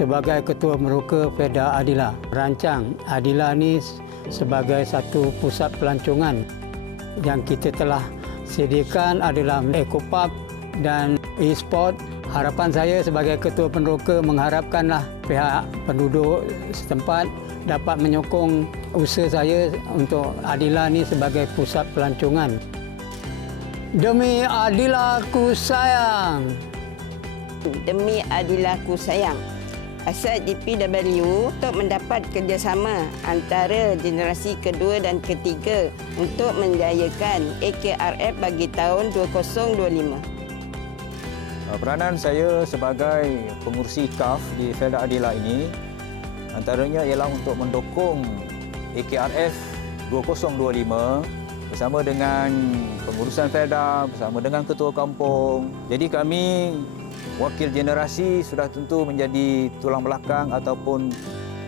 sebagai Ketua Meroka Feda Adila. Rancang Adila ni sebagai satu pusat pelancongan yang kita telah sediakan adalah Ecopark dan e-sport. Harapan saya sebagai Ketua Peneroka mengharapkanlah pihak penduduk setempat dapat menyokong usaha saya untuk Adila ni sebagai pusat pelancongan. Demi Adila ku sayang. Demi Adilaku Sayang. Asal GPW untuk mendapat kerjasama antara generasi kedua dan ketiga untuk menjayakan AKRF bagi tahun 2025. Uh, Peranan saya sebagai pengurusi KAF di Felda Adila ini antaranya ialah untuk mendukung AKRF 2025 bersama dengan pengurusan Felda, bersama dengan ketua kampung. Jadi kami wakil generasi sudah tentu menjadi tulang belakang ataupun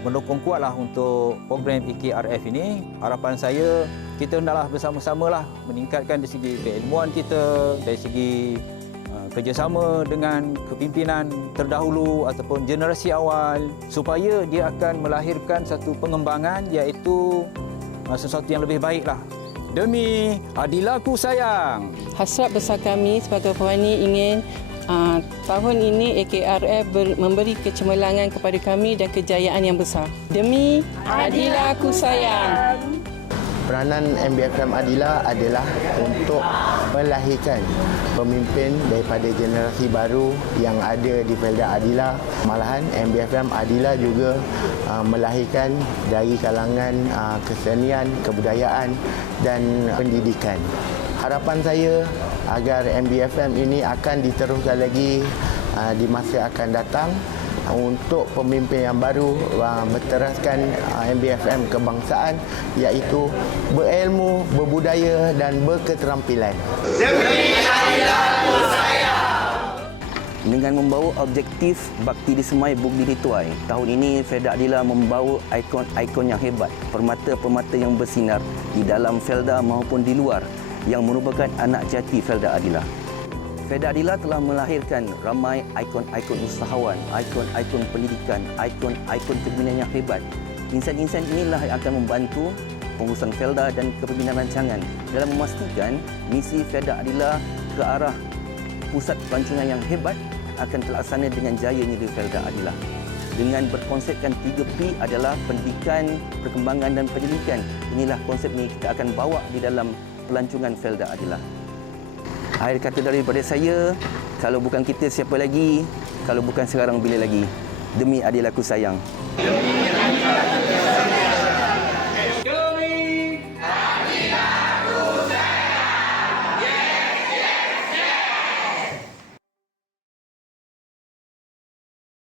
mendukung kuatlah untuk program AKRF ini. Harapan saya kita hendaklah bersama-samalah meningkatkan dari segi keilmuan kita, dari segi uh, kerjasama dengan kepimpinan terdahulu ataupun generasi awal supaya dia akan melahirkan satu pengembangan iaitu uh, sesuatu yang lebih baiklah. Demi Adilaku sayang. Hasrat besar kami sebagai Puani ingin uh, tahun ini AKRF ber, memberi kecemerlangan kepada kami dan kejayaan yang besar. Demi Adila aku sayang. Peranan MBFM Adila adalah untuk melahirkan pemimpin daripada generasi baru yang ada di Felda Adila. Malahan MBFM Adila juga uh, melahirkan dari kalangan uh, kesenian, kebudayaan dan pendidikan. Harapan saya agar MBFM ini akan diteruskan lagi uh, di masa akan datang untuk pemimpin yang baru uh, berteraskan uh, MBFM kebangsaan iaitu berilmu, berbudaya dan berketerampilan. dengan membawa objektif bakti di semai bukti dituai. Tahun ini Felda Adila membawa ikon-ikon yang hebat, permata-permata yang bersinar di dalam Felda maupun di luar yang merupakan anak jati Felda Adila. Felda Adila telah melahirkan ramai ikon-ikon usahawan, ikon-ikon pendidikan, ikon-ikon kepimpinan yang hebat. Insan-insan inilah yang akan membantu pengurusan Felda dan kepimpinan rancangan dalam memastikan misi Felda Adila ke arah pusat pelancongan yang hebat akan terlaksana dengan jaya di Felda Adila. Dengan berkonsepkan 3P adalah pendidikan, perkembangan dan penyelidikan. Inilah konsep ini kita akan bawa di dalam pelancongan Felda Adila. Akhir kata daripada saya, kalau bukan kita siapa lagi, kalau bukan sekarang bila lagi. Demi Adilaku sayang. Demi